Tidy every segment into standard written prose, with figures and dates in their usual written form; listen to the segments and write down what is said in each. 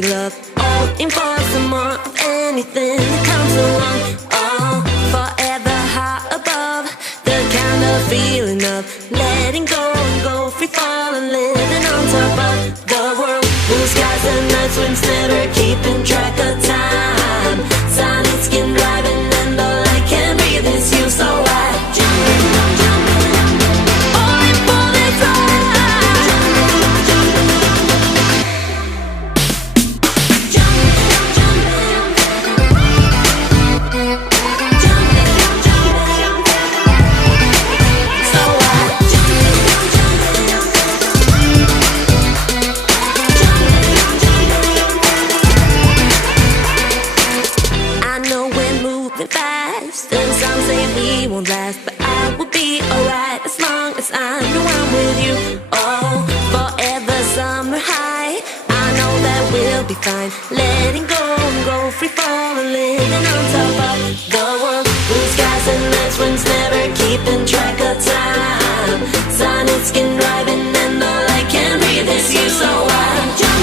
be love. Hoping for some more of anything that comes along. Oh, forever high above, the kind of feeling of letting go and go free falling, living on top of the world. Blue skies and night winds, never keeping track of time. Silent skin driving and all I can breathe is you, so I jump in, only for this ride. And some say we won't last, but I will be alright as long as I know I'm with you. Oh, forever summer high, I know that we'll be fine. Letting go and go free falling, living on top of the world. Blue skies and night winds, never keeping track of time. Sun and skin driving and all I can breathe is you, so I jump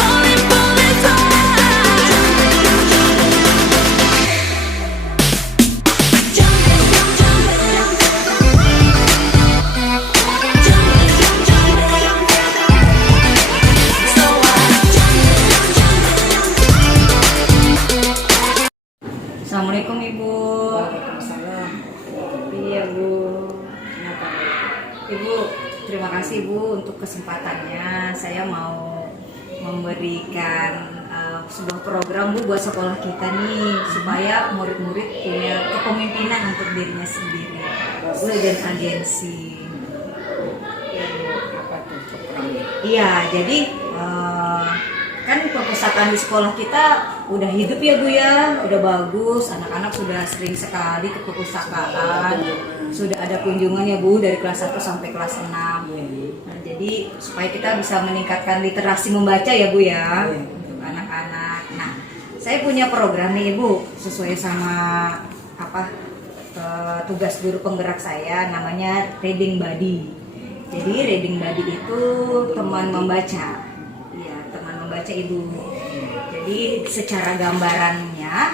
only for this ride. Assalamualaikum Ibu. Waalaikumsalam. Iya Bu. Kenapa? Ibu, terima kasih Bu untuk kesempatannya. Saya mau memberikan sebuah program Bu buat sekolah kita nih, supaya murid-murid punya kepemimpinan untuk dirinya sendiri. Dan agensi. Ya, apa tuh programnya? Iya, jadi kan perpustakaan di sekolah kita udah hidup ya Bu ya, udah bagus, anak-anak sudah sering sekali ke perpustakaan, sudah ada kunjungan ya Bu dari kelas 1 sampai kelas 6. Nah, jadi supaya kita bisa meningkatkan literasi membaca ya Bu ya, untuk anak-anak. Nah, saya punya program nih Ibu, sesuai sama tugas guru penggerak saya, namanya Reading Buddy. Jadi Reading Buddy itu teman membaca. Baca Ibu. Jadi secara gambarannya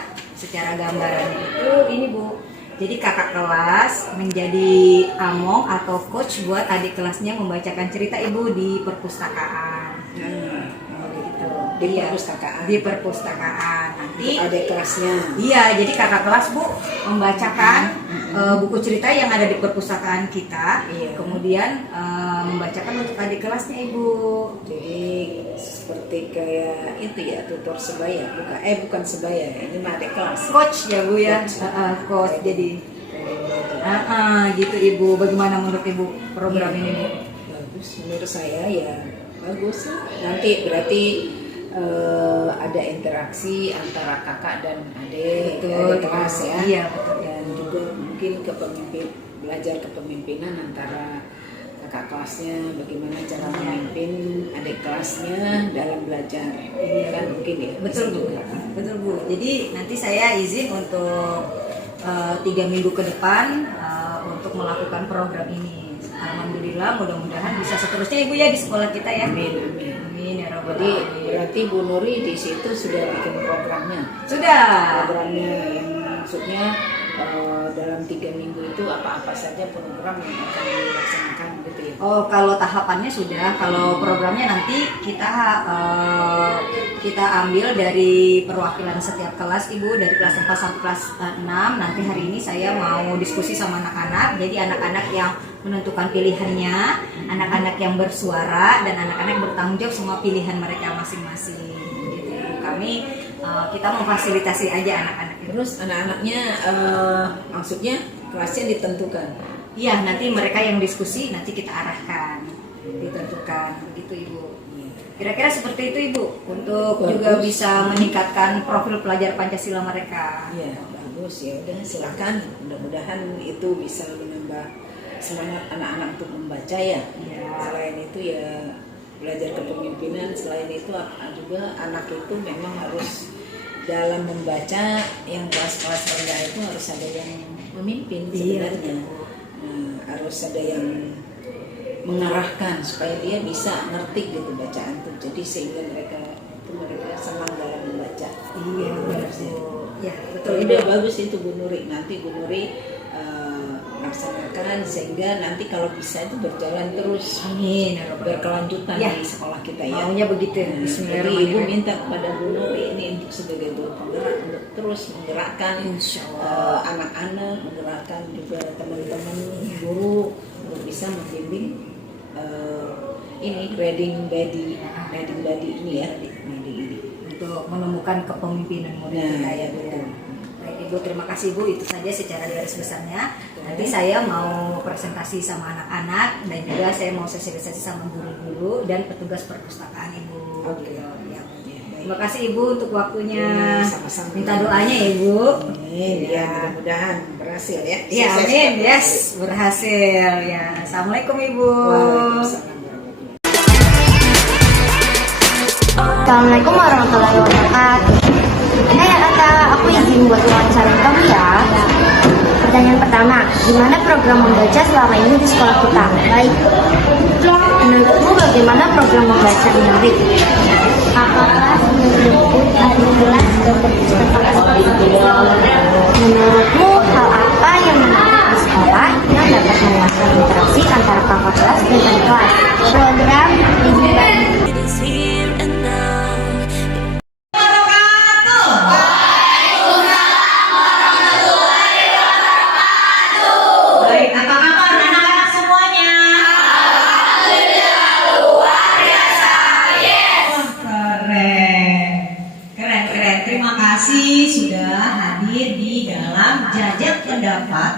itu ini Bu. Jadi kakak kelas menjadi among atau coach buat adik kelasnya membacakan cerita Ibu di perpustakaan. Gitu. Di perpustakaan. Nanti adik kelasnya. Iya, jadi kakak kelas Bu membacakan buku cerita yang ada di perpustakaan kita. Iya. Kemudian membacakan untuk adik kelasnya Ibu. Jadi seperti kayak itu ya, tutor sebaya, bukan sebaya, ini mah adik kelas. Coach ya Bu ya. Coach jadi. Gitu Ibu. Bagaimana menurut Ibu program ini Bu? Bagus, menurut saya ya bagus. Nanti berarti ada interaksi antara kakak dan adik kelas ya. Iya, betul. Dan juga mungkin belajar kepemimpinan antara kakak kelasnya, bagaimana cara memimpin adik kelasnya dalam belajar. Kan mungkin ya. Betul Bu. Betul Bu. Jadi nanti saya izin untuk 3 minggu ke depan untuk melakukan program ini. Alhamdulillah, mudah-mudahan bisa seterusnya Ibu ya di sekolah kita ya. Amin. Ya Rabbal Jadi Alamin. berarti Bu Nuri di situ sudah bikin programnya. Sudah. Programnya yang maksudnya dalam 3 minggu itu apa-apa saja program yang akan dilaksanakan gitu ya. Oh, kalau tahapannya sudah. Kalau programnya nanti kita ambil dari perwakilan setiap kelas Ibu, dari kelas 4 sampai kelas 6. Nanti hari ini saya mau diskusi sama anak-anak. Jadi anak-anak yang menentukan pilihannya, anak-anak yang bersuara, dan anak-anak bertanggung jawab semua pilihan mereka masing-masing. Gitu. Kita memfasilitasi aja anak-anak. Terus anak-anaknya maksudnya kelasnya ditentukan. Iya, nanti mereka yang diskusi, nanti kita arahkan, ditentukan, gitu Ibu. Kira-kira seperti itu Ibu, untuk bagus. juga bisa meningkatkan profil pelajar Pancasila mereka. Iya, bagus ya. Udah silakan. Mudah-mudahan itu bisa menambah semangat anak-anak untuk membaca ya. Iya. Selain itu ya belajar kepemimpinan. Selain itu juga anak itu memang harus dalam membaca yang kelas-kelas rendah itu harus ada yang memimpin sebenarnya. Nah, harus ada yang mengarahkan supaya dia bisa ngerti gitu bacaan tuh. Jadi sehingga mereka senang dalam membaca. Iya, benar sih. Ya, betul. Ide bagus itu Bu Nuri. Nanti Bu Nuri laksanakan sehingga nanti kalau bisa itu berjalan terus. Amin. Berkelanjutan Ya, di sekolah kita ya. maunya begitu. Jadi Ibu Bismillahirrahmanirrahim. minta kepada Bu Nuri ini untuk sebagai guru penggerak untuk terus menggerakkan anak-anak, menggerakkan juga teman-teman guru untuk bisa membimbing ini reading body ini ya, untuk menemukan kepemimpinan murid kita ya Bu. Baik Ibu, terima kasih Bu. Itu saja secara garis besarnya. Nanti saya mau presentasi sama anak-anak dan juga saya mau sosialisasi sama guru-guru dan petugas perpustakaan Ibu. Oke. Ya. Terima kasih Ibu untuk waktunya. Sama-sama. Minta doanya ya Ibu. Amin. Ya, mudah-mudahan berhasil ya. Ya, amin. Yes, berhasil ya. Assalamualaikum Ibu. Waalaikumsalam. Assalamualaikum warahmatullahi wabarakatuh. Hai Ata, aku izin buat wawancara kamu ya. Pertanyaan pertama, gimana program membaca selama ini di sekolah kita? Baik. Menurutmu bagaimana program membaca menarik? Apakah menjemput adik kelas ke perpustakaan? Menurutmu hal apa yang menarik di sekolah yang dapat menguasai interaksi antara kakak kelas dan adik kelas? Program Reading It is here and now. Baik, apa kabar anak-anak semuanya? Luar biasa. Yes. Keren. Terima kasih sudah hadir di dalam jajak pendapat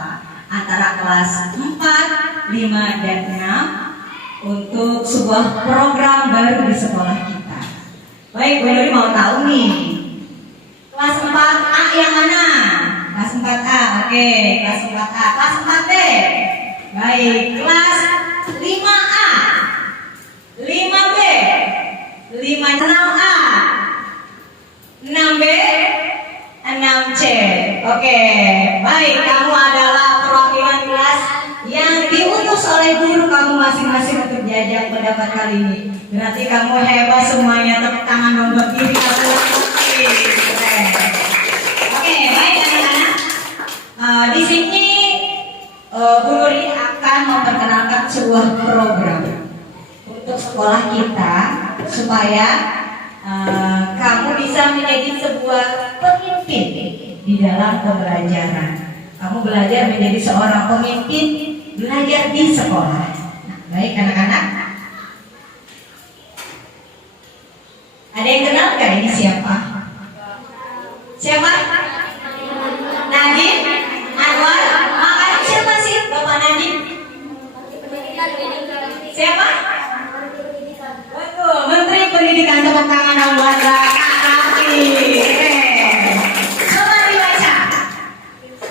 antara kelas 4, 5, dan 6 untuk sebuah program baru di sekolah kita. Baik, Bu Nuri mau tahu nih. Kelas 4A yang mana? Kelas 4A, oke. Kelas 4A, kelas 4B. Baik, kelas 5A, 5B, 6A, 6B, 6C. Oke, baik. Kamu adalah perwakilan kelas yang diutus oleh guru kamu masing-masing untuk jajak pendapat kali ini. Berarti kamu hebat semuanya. Tepuk tangan dong buat diri kamu. Keren. Oke, baik anak-anak. Di sini Bu Nuri akan memperkenalkan sebuah program untuk sekolah kita supaya kamu bisa menjadi sebuah pemimpin di dalam pembelajaran. Kamu belajar menjadi seorang pemimpin, belajar di sekolah. Nah, baik anak-anak. Ada yang kenal nggak ini siapa? Siapa? Nadiem? Anwar? Makanya siapa sih Bapak Nadiem? Siapa? Betul, Menteri Pendidikan. Tepuk tangan dong buat Kak Raffi. Coba dibaca.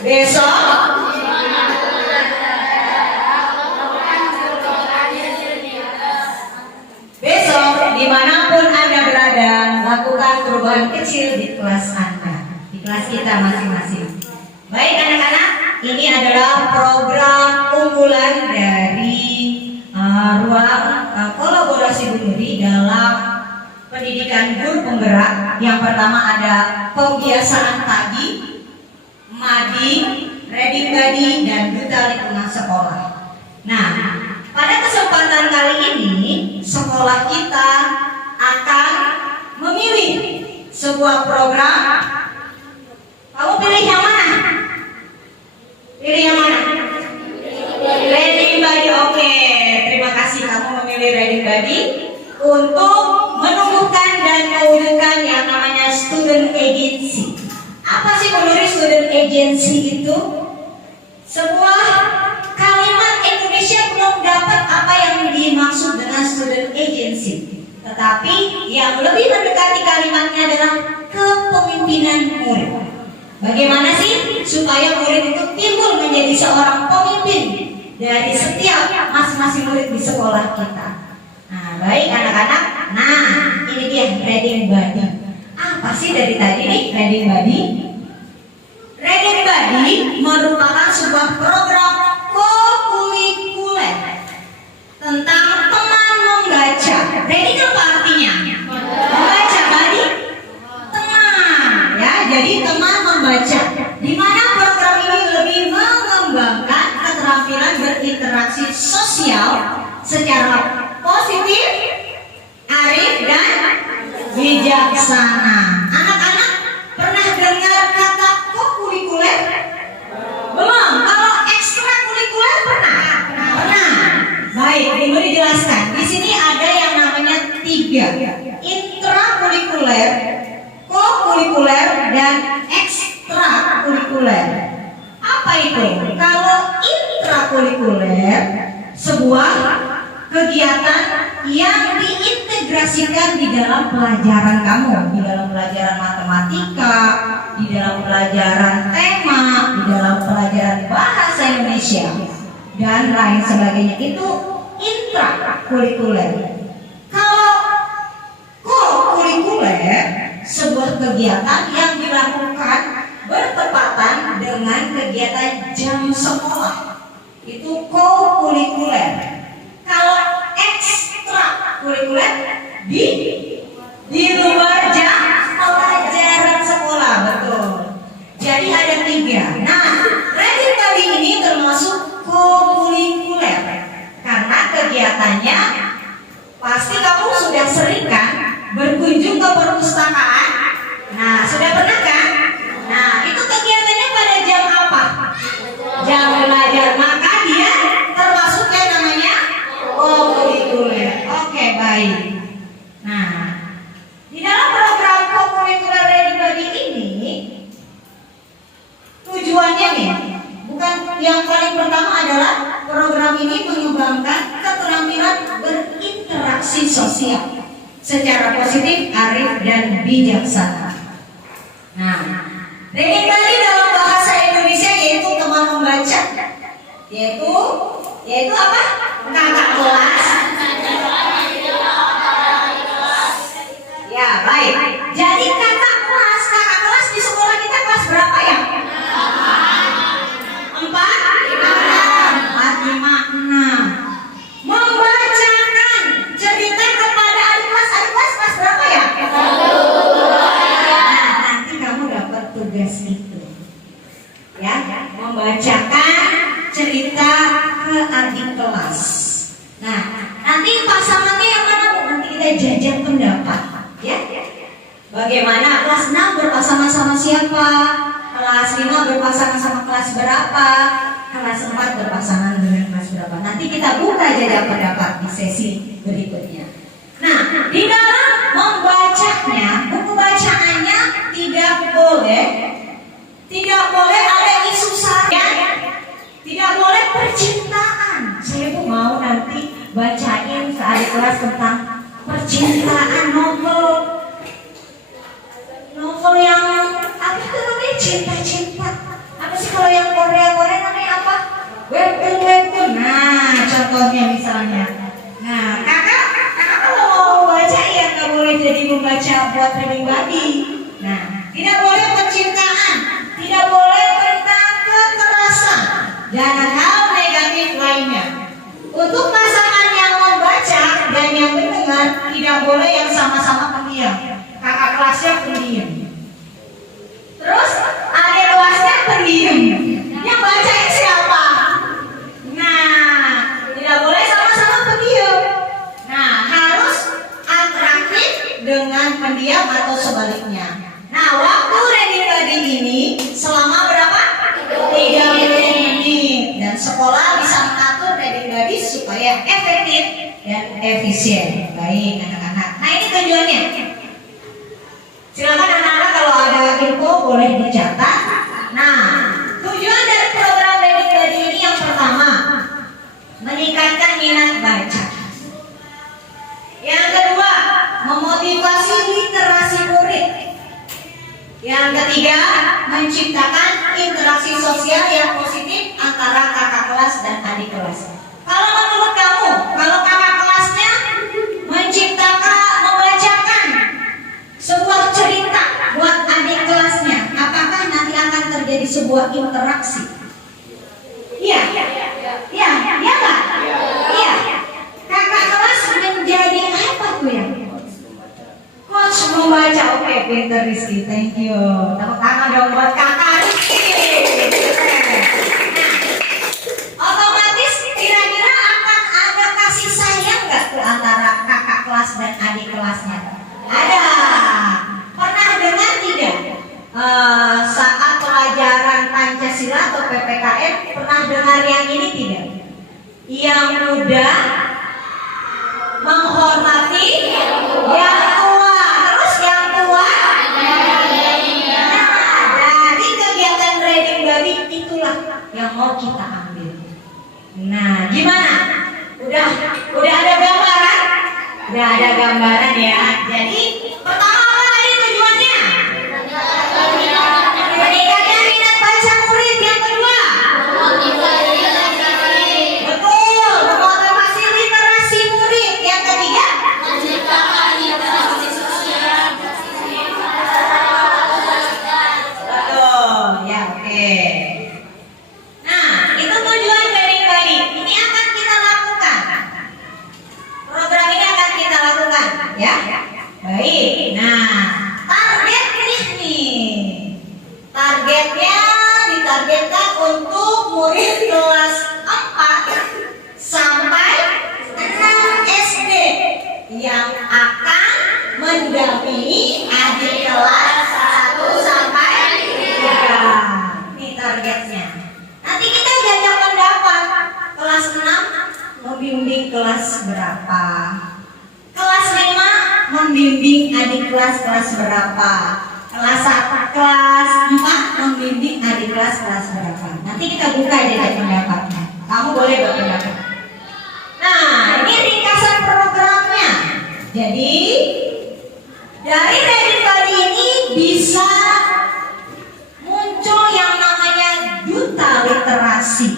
Besok dimanapun Anda berada, lakukan perubahan kecil di kelas Anda, di kelas kita masing-masing. Baik anak-anak, ini adalah program unggulan dari ruang kolaborasi Bu Nuri dalam pendidikan guru penggerak. Yang pertama ada pembiasaan pagi, MADI, Reading Buddy, dan Duta Lingkungan Sekolah. Nah, pada kesempatan kali ini sekolah kita akan memilih sebuah program. Kamu pilih yang mana? Pilih yang mana? Reading Buddy. Oke, terima kasih kamu memilih Reading Buddy untuk menumbuhkan dan mewujudkan yang namanya student agency. Apa sih menurut student agency itu? Sebuah kalimat Indonesia belum dapat apa yang dimaksud dengan student agency, tetapi yang lebih mendekati kalimatnya adalah kepemimpinan murid. Bagaimana sih supaya murid itu timbul menjadi seorang pemimpin dari setiap masing-masing murid di sekolah kita? Nah, baik anak-anak. Nah, ini dia Reading Buddy. Apa sih dari tadi nih Reading Buddy? Reading Buddy merupakan sebuah program kokurikuler tentang tiga, intrakurikuler, kokurikuler, dan ekstrakurikuler. Apa itu? Kalau intrakurikuler, sebuah kegiatan yang diintegrasikan di dalam pelajaran kamu, di dalam pelajaran matematika, di dalam pelajaran tema, di dalam pelajaran bahasa Indonesia, dan lain sebagainya. Itu intrakurikuler. Kalau kokurikuler, sebuah kegiatan yang dilakukan bertepatan dengan kegiatan jam sekolah, itu kokurikuler. Kalau ekstrakurikuler di luar jam pelajaran sekolah, betul. Jadi ada tiga. Nah, reading buddy ini termasuk kokurikuler karena kegiatannya pasti kamu sudah sering kan berkunjung ke perpustakaan. Nah, sudah pernah kan? Nah, itu kegiatannya pada jam apa? Jam belajar. Maka dia termasuk yang namanya kokurikuler. Oke, baik. Nah, di dalam program kokurikuler reading buddy ini tujuannya nih, bukan yang paling pertama adalah program ini mengembangkan keterampilan berinteraksi sosial secara positif, arif, dan bijaksana. Nah, reading buddy dalam bahasa Indonesia yaitu teman membaca, yaitu apa? Kakak kelas. Ya, baik. Jadi kakak kelas di sekolah kita kelas berapa ya? 4, 5, 6. Membacakan cerita kepada adik kelas berapa ya? 1. Nah, nanti kamu dapat tugas itu. Ya, membacakan cerita ke adik kelas. Nah, nanti pasangannya yang mana Bu? Nanti kita jajak pendapat, ya. Bagaimana kelas 6 berpasangan sama siapa? Kelas 5 berpasangan sama kelas berapa? Kelas 4 berpasangan dengan kelas berapa? Nanti kita buka jajak pendapat di sesi berikutnya. Nah, di dalam membacanya, buku bacaannya tidak boleh ada isu sara, tidak boleh percintaan. Saya pun mau nanti bacain ke adik kelas tentang percintaan, novel yang apa itu namanya, cinta. Apa sih kalau yang Korea namanya apa? Webtoon. Nah, contohnya misalnya. Nah, kakak kalau mau baca ya nggak boleh jadi membaca buat reading buddy. Nah, tidak boleh percintaan, tidak boleh tentang kekerasan dan hal negatif lainnya. Untuk pasangan yang membaca dan yang mendengar tidak boleh yang sama-sama pendiam. Kakak kelasnya pendiam, terus adik kelasnya pendiam. Yang bacain siapa? Nah, tidak boleh sama-sama pendiam. Nah, harus atraktif dengan pendiam atau sebaliknya. Nah, waktu reading buddy ini selama berapa? 30 menit. Dan sekolah bisa mengatur reading buddy supaya efektif dan efisien. Baik anak-anak. Nah, ini tujuannya. Silakan anak-anak kalau ada info boleh dicatat. Nah, tujuan dari program reading buddy ini yang pertama, meningkatkan minat baca. Yang kedua, memotivasi literasi murid. Yang ketiga, menciptakan interaksi sosial yang positif antara kakak kelas dan adik kelas. Kalau menurut kamu, kalau kakak kelasnya membacakan sebuah cerita buat adik kelasnya, apakah nanti akan terjadi sebuah interaksi? Iya nggak? Iya. Kakak kelas menjadi apa tuh ya? Coach membaca. Oke, pinter Rizky, thank you. Tepuk tangan dong buat kakak Rizky. Nah, otomatis kira-kira akan ada kasih sayang nggak tuh antara kakak kelas dan adik kelasnya? Ada. Pernah dengar tidak? Saat pelajaran Pancasila atau PPKN pernah dengar yang ini tidak? Yang muda menghormati Yang tua. Terus yang tua? Nah, dari kegiatan reading body itulah yang mau kita ambil. Nah, gimana? Udah ada gambaran? Udah ada gambaran ya. Jadi pertama apa tadi tujuannya? Meningkatkan minat baca murid. Yang kedua? Betul, memotivasi literasi murid. Yang ketiga? Betul, ya oke. Nah, itu tujuan reading body. Ini akan kita lakukan. Program ini akan kita lakukan, ya. Baik. Nah, targetnya nih. Targetnya ditargetkan untuk murid kelas 4 sampai 6 SD yang akan mendampingi adik kelas 1 sampai 3. Ini targetnya. Nanti kita jajak pendapat. Kelas 6 membimbing kelas berapa? Kelas 5 membimbing adik kelas berapa? Kelas 4 membimbing adik kelas berapa? Nanti kita buka jajak pendapatnya. Kamu boleh berpendapat. Nah, ini ringkasan programnya. Jadi dari reading body ini bisa muncul yang namanya duta literasi.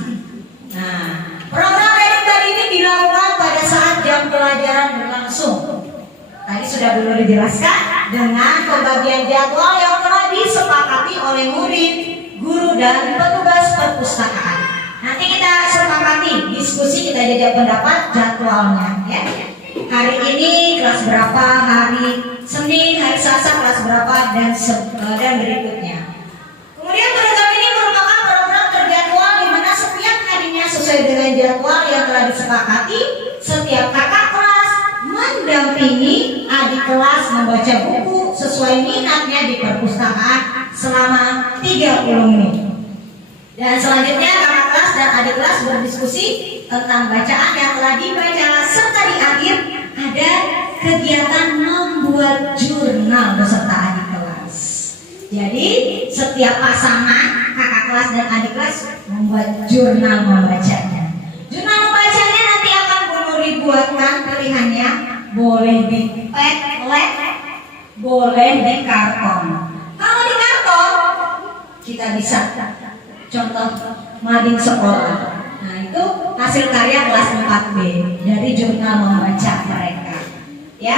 Nah, program reading body ini dilakukan pada saat jam pelajaran berlangsung. Tadi sudah belum dijelaskan dengan pembagian jadwal yang telah disepakati oleh murid, guru, dan petugas perpustakaan. Nanti kita sepakati diskusi, kita jajak pendapat jadwalnya, ya. Hari ini kelas berapa, hari Senin, hari Selasa kelas berapa, dan berikutnya. Kemudian program ini merupakan program terjadwal di mana setiap harinya sesuai dengan jadwal yang telah disepakati. Setiap kakak kelas mendampingi adik kelas membaca buku sesuai minatnya di perpustakaan selama 30 menit. Dan selanjutnya kakak kelas dan adik kelas berdiskusi tentang bacaan yang telah dibaca, serta di akhir ada kegiatan membuat jurnal beserta adik kelas. Jadi setiap pasangan kakak kelas dan adik kelas membuat jurnal membacanya. Jurnal membacanya nanti akan murid buatkan pilihannya, boleh di Padlet, boleh di karton. Kalau di karton kita bisa contoh mading sekolah. Nah, itu hasil karya kelas 4B dari jurnal membaca mereka. Ya.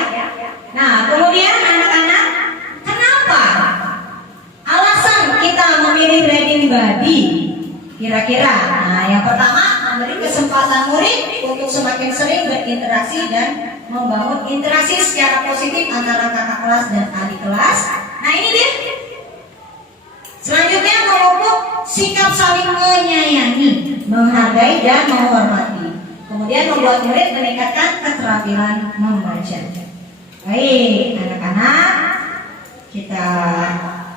Nah, kemudian anak-anak, kenapa alasan kita memilih reading body? Kira-kira. Nah, yang pertama, memberi kesempatan murid untuk semakin sering berinteraksi dan membangun interaksi secara positif antara kakak kelas dan adik kelas. Nah, ini dia. Selanjutnya, memupuk sikap saling menyayangi, menghargai, dan menghormati. Kemudian membuat murid meningkatkan keterampilan membaca. Baik, anak-anak, kita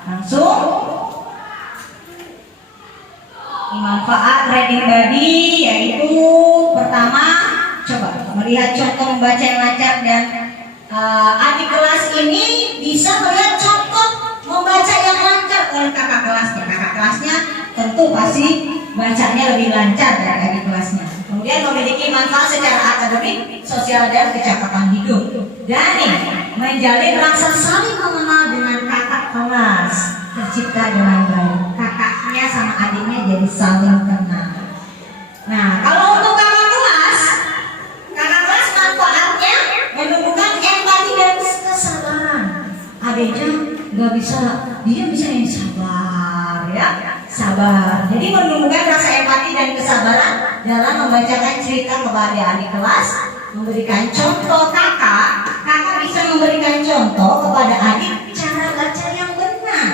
langsung manfaat reading body, yaitu pertama, coba melihat contoh membaca yang lancar, dan adik kelas ini bisa melihat contoh membaca yang lancar oleh kakak kelasnya. Kakak kelasnya tentu pasti bacanya lebih lancar dari adik kelasnya. Kemudian memiliki manfaat secara akademik, sosial, dan kecakapan hidup. Dan menjalin rasa saling mengenal dengan kakak kelas tercipta dengan baik. Kakaknya sama adiknya jadi saling kenal. Nah, kalau untuk kakak kelas manfaatnya menumbuhkan empati dan kesabaran. Adiknya nggak bisa, dia bisa yang sabar, ya, sabar. Jadi menumbuhkan rasa empati dan kesabaran dalam membacakan cerita kepada adik kelas, memberikan contoh kakak bisa memberikan contoh kepada adik cara baca yang benar.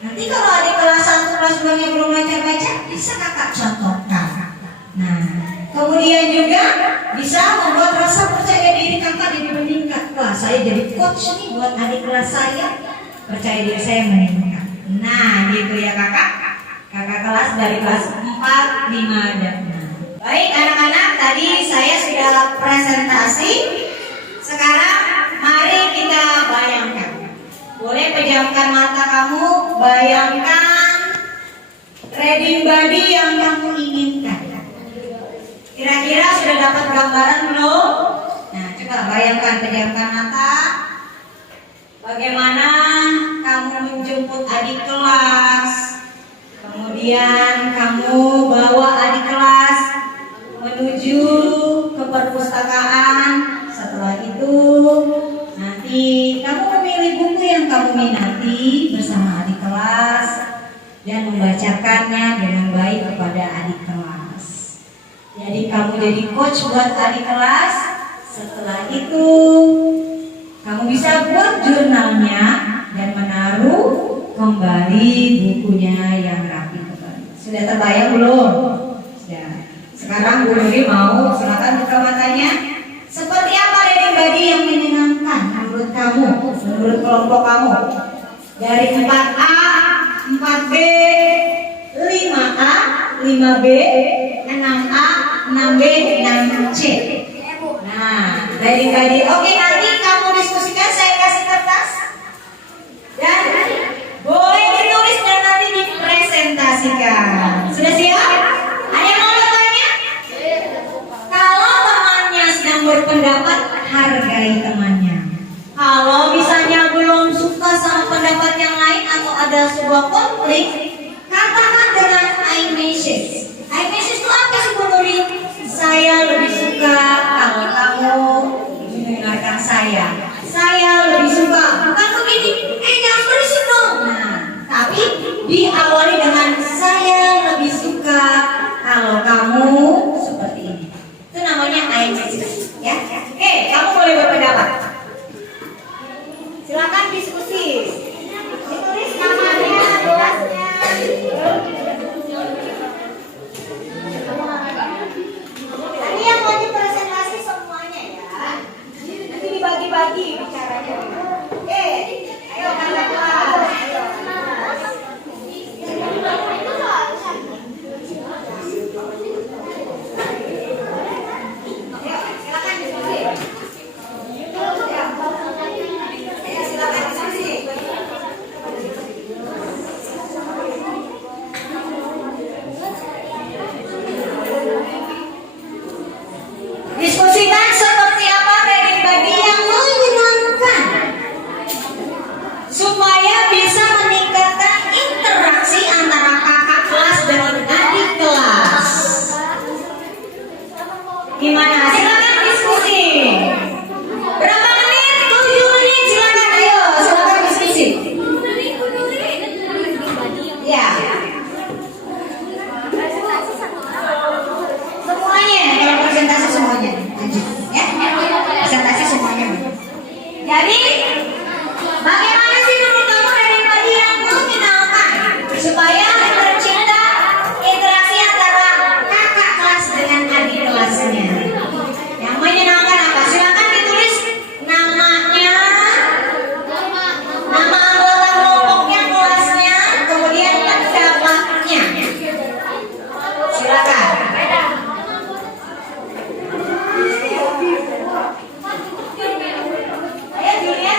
Nanti kalau adik kelas 1, kelas 2-nya belum lancar baca, bisa kakak contohkan. Nah, kemudian juga bisa membuat rasa percaya diri kakak jadi meningkat. Wah, saya jadi coach nih buat adik kelas saya, percaya diri saya meningkat. Nah, gitu ya kakak kelas dari kelas 4, 5, dan 6. Baik anak-anak, tadi saya sudah presentasi. Sekarang bayangkan. Boleh pejamkan mata kamu, bayangkan reading body yang kamu inginkan. Kira-kira sudah dapat gambaran belum? Nah, coba bayangkan, pejamkan mata. Bagaimana kamu menjemput adik kelas, kemudian kamu bawa adik kelas menuju ke perpustakaan. Setelah itu nanti kamu memilih buku yang kamu minati bersama adik kelas dan membacakannya dengan baik kepada adik kelas. Jadi kamu jadi coach buat adik kelas. Setelah itu kamu bisa buat jurnalnya dan menaruh kembali bukunya yang rapi kembali. Sudah terbayang belum? Sudah. Sekarang Bu Nuri mau silakan buka matanya. Seperti apa reading body yang menyenangkan menurut kamu, menurut kelompok kamu? Dari 4A, 4B, 5A, 5B, 6A, 6B, 6C. Nah, reading body. Oke, nanti kamu diskusikan, saya kasih kertas dan boleh ditulis dan nanti dipresentasikan. Sudah siap? Ada yang mau bertanya? Kalau temannya sedang berpendapat, hargai temannya. Kalau misalnya belum suka sama pendapat yang lain atau ada sebuah konflik, katakan dengan I message. I message itu apa sih Bu Nuri? Saya lebih suka kalau kamu mendengarkan saya. Saya lebih suka, bukan begini, jangan berisik dong. Nah, tapi diawali dengan saya lebih suka kalau kamu seperti ini. Itu namanya I message, ya. Oke, kamu boleh berpendapat. Silakan diskusi. Ditulis namanya, kelasnya. Tadi yang wajib presentasi semuanya ya. Nanti dibagi-bagi bicaranya. Oke, ayo kakak kelas. Ayo. Silakan diskusi. Ayo silakan diskusi. Diskusikan seperti apa reading body yang menyenangkan supaya bisa meningkatkan interaksi antara kakak kelas dengan adik kelas. Gimana? Silakan diskusi. Berapa menit? 7 menit. Silakan, ayo, silakan diskusi. Ya. Semuanya, kalau presentasi semuanya. Lanjut, ya. Presentasi semuanya. Jadi, bagaimana sih menurut kamu reading body yang menyenangkan supaya tercipta interaksi antara kakak kelas dengan adik kelasnya? Yang menyenangkan apa? Silakan ditulis namanya, nama anggota kelompoknya, kelasnya, kemudian pendapatnya. Silakan. Ayo dilihat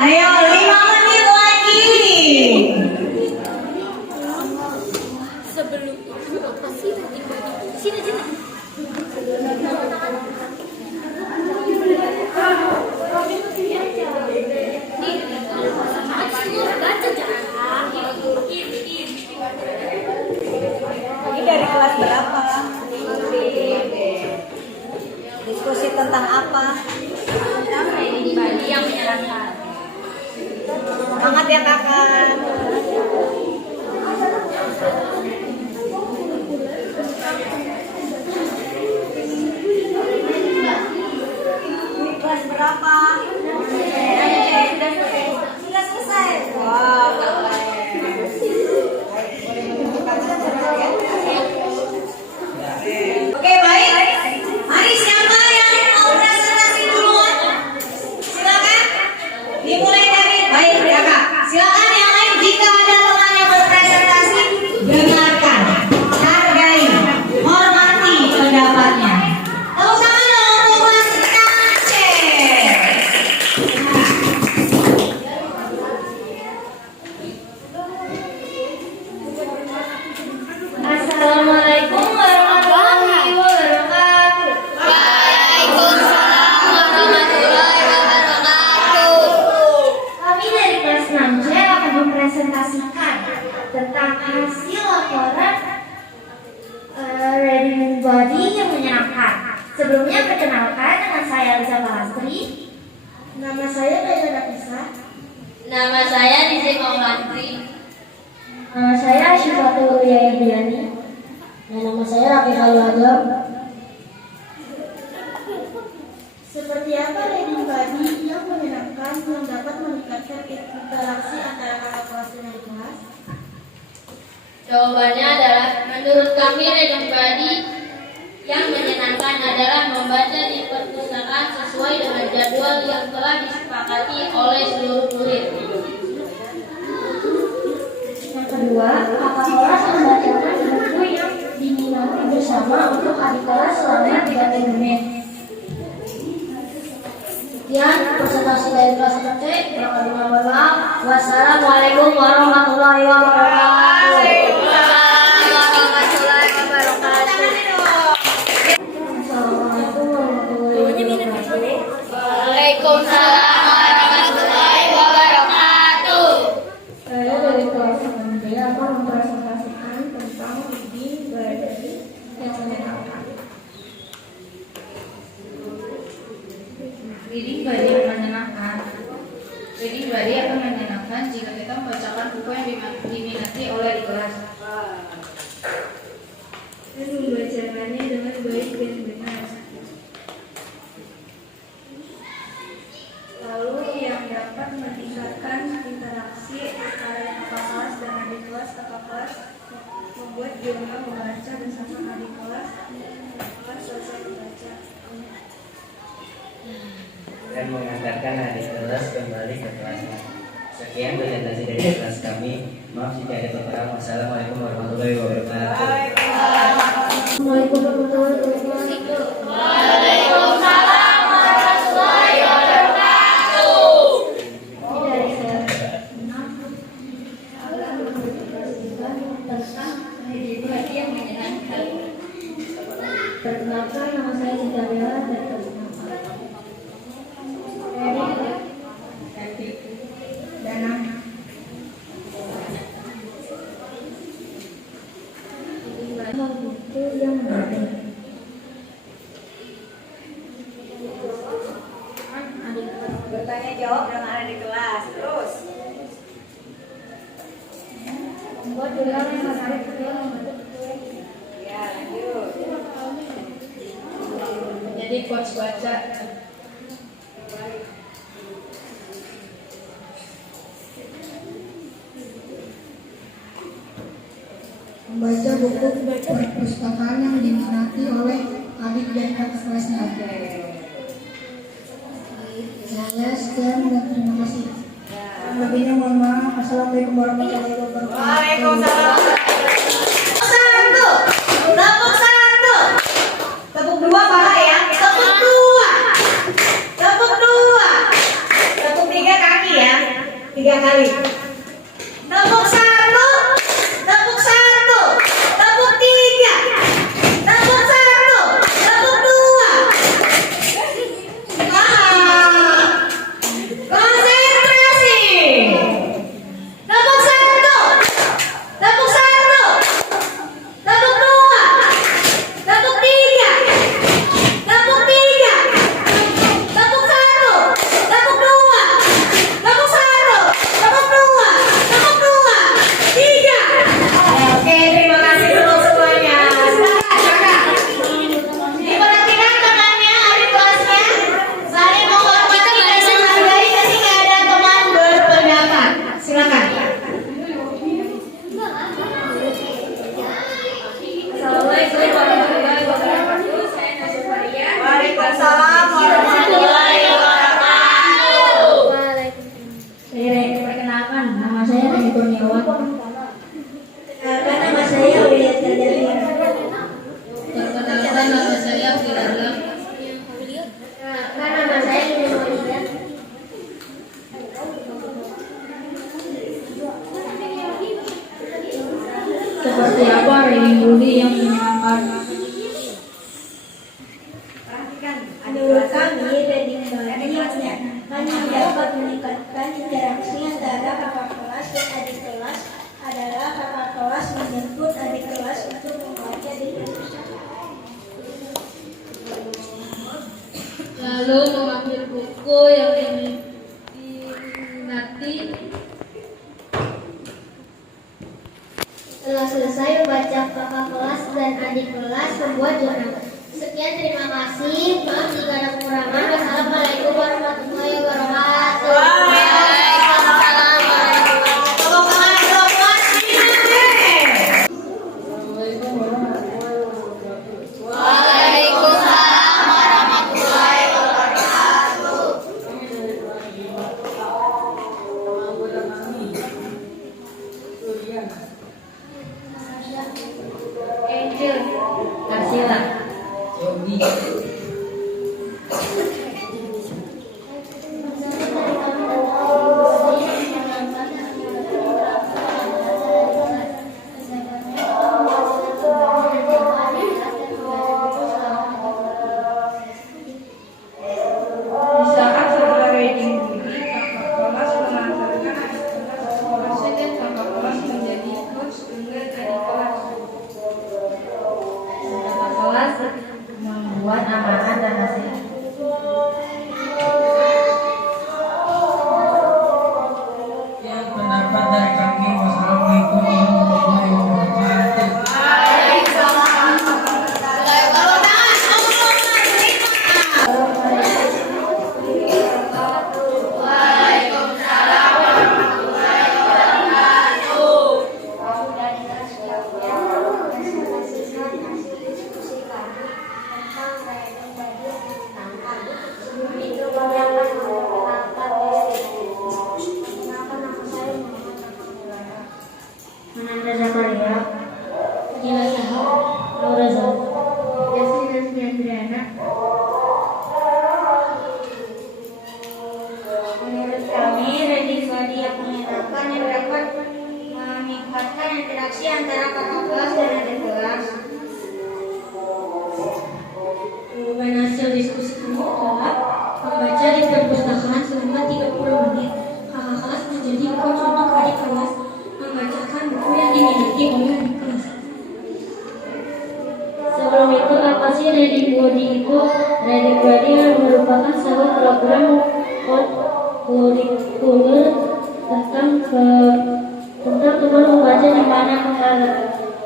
Ayo 5 menit lagi. Sebelum itu apa sih rating body? Sini sini. Ini dari kelas berapa? Diskusi tentang apa? Tentang rating body yang menyenangkan. Semangat ya kakak. Ini kelas berapa? Sudah selesai. Wow, oke, baik. Mari siapa yang mau presentasi duluan? Silakan. Dimulai dari baik kakak. Silakan yang lain jika ada teman yang berpresentasi, dengarkan, hargai, hormati pendapatnya. Tepuk tangan dong untuk kelas Aceh. Assalamualaikum warahmatullahi wabarakatuh. Waalaikumsalam warahmatullahi wabarakatuh. Kami dari kelas 6C akan mempresentasikan tentang hasil laporan reading body yang menyenangkan. Sebelumnya perkenalkan, nama saya Lisa Balastri. Nama saya Kayla Nafisa. Nama saya Rizky Maulantri. Nama saya Syifatul Yayadiani. Nama saya Rafi Halwadam. Seperti apa reading body yang menyenangkan yang dapat meningkatkan interaksi antara kakak kelas dan adik kelas? Jawabannya adalah, menurut kami reading body yang menyenangkan adalah membaca di perpustakaan sesuai dengan jadwal yang telah disepakati oleh seluruh murid. Yang kedua, kakak kelas membacakan buku yang diminati bersama untuk adik kelas selama 30 menit. Sekian presentasi dari kelas 6C. Mohon maaf. Wassalamualaikum warahmatullahi wabarakatuh. Assalamualaikum warahmatullahi wabarakatuh. Waalaikumsalam warahmatullahi wabarakatuh. Saya dari kelas 6B akan mempresentasikan tentang reading body yang menyenangkan. Reading body yang menyenangkan. Reading body akan menyenangkan jika kita membacakan buku yang diminati oleh di kelas. Dan membacakannya dengan baik dan benar. Lalu yang dapat meningkatkan interaksi antara kakak kelas dan adik kelas, kakak kelas membuat jurnal membaca bersama adik kelas selesai membaca. Dan mengantarkan adik kelas kembali ke kelasnya. Sekian presentasi dari kelas kami. Maaf jika ada kekurangan. Wassalamualaikum warahmatullahi wabarakatuh. Assalamualaikum warahmatullahi wabarakatuh. Waalaikumsalam warahmatullahi wabarakatuh. Dari kelas 6 akan mempresentasikan tentang reading body yang menyenangkan. Perkenalkan, nama saya Cinta Bella dari kelas 6. Dana. Buku yang baru. Bertanya jawab dengan ada di kelas. Terus. Membuat jurnal yang menarik kedua membentuk kue. Ya, lanjut. Jadi coach baca. Membaca buku perpustakaan yang diminati oleh adik dan kakak kelasnya. Saya sekian dan terima kasih. Lebihnya mohon maaf. Assalamualaikum warahmatullahi wabarakatuh. Kurniawan. Perkenalkan nama saya William Tadahir. Perkenalkan nama saya Firarlah. Perkenalkan nama saya Yuni Maulidah. Seperti apa reading body yang menyenangkan? Menurut kami, reading body yang dapat meningkatkan interaksi antara kakak kelas dan adik kelas adalah kakak kelas menjemput adik kelas untuk membaca di perpustakaan. Lalu mengambil buku yang diminati. Setelah selesai membaca, kakak kelas dan adik kelas membuat jurnal. Sekian, terima kasih. Maaf jika ada kekurangan. Wassalamualaikum warahmatullahi wabarakatuh. Angel, Arsila, Yogi, di saat setelah reading body, kakak kelas mengantarkan adik kelas ke kelas dan kakak kelas menjadi coach dengan adik kelas. Kakak kelas membuat amanat dan nasihat. yang pendapat dari kami. Wassalamualaikum warahmatullahi wabarakatuh. Ananda Zakaria, Gila Sahab, Laura Zul, Jasmine Asmiandriana. Menurut kami, reading body yang menyenangkan yang dapat meningkatkan interaksi antara kakak kelas dan adik kelas. Jawaban hasil diskusi kami adalah membaca di perpustakaan selama 30 menit. Kakak kelas menjadi coach untuk adik kelas membacakan buku yang diminati oleh adik kelas. Sebelum itu, apa sih reading body itu? Reading body merupakan sebuah program kurikuler tentang teman membaca di mana